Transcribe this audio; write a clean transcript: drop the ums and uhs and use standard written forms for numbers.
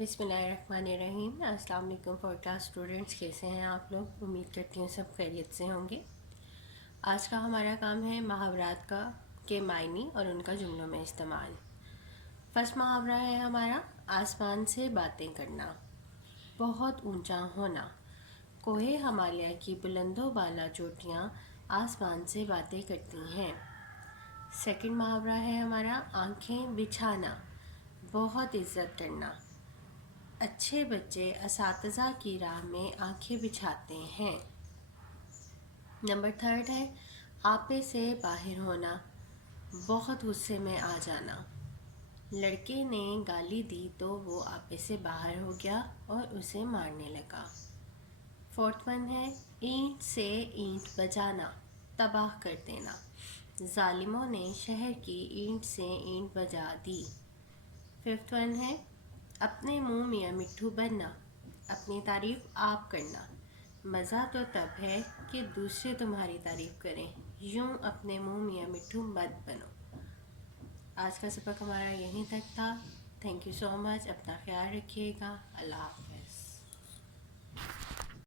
बिस्मिल्लाहिर्रहमानिर्रहीम। अस्सलाम वालेकुम फॉर क्लास स्टूडेंट्स, कैसे हैं आप लोग? उम्मीद करती हूँ सब खैरियत से होंगे। आज का हमारा काम है मुहावरात का के मायने और उनका जुमलों में इस्तेमाल। फर्स्ट मुहावरा है हमारा आसमान से बातें करना, बहुत ऊंचा होना। कोहे हिमालय की बुलंदो बाला चोटियाँ आसमान से बातें करती हैं। सेकंड मुहावरा है हमारा आंखें बिछाना, बहुत इज्जत करना। अच्छे बच्चे असातिज़ा की राह में आंखें बिछाते हैं। नंबर थर्ड है आपे से बाहर होना, बहुत गुस्से में आ जाना। लड़के ने गाली दी तो वो आपे से बाहर हो गया और उसे मारने लगा। फोर्थ वन है ईंट से ईंट बजाना, तबाह कर देना। जालिमों ने शहर की ईंट से ईंट बजा दी। फिफ्थ वन है अपने मुंह मियाँ मिट्ठू बनना, अपनी तारीफ आप करना। मज़ा तो तब है कि दूसरे तुम्हारी तारीफ करें, यूं अपने मुंह मियाँ मिट्ठू मत बनो। आज का सबक हमारा यहीं तक था। Thank you so much. अपना ख्याल रखिएगा। अल्लाह हाफ़िज़।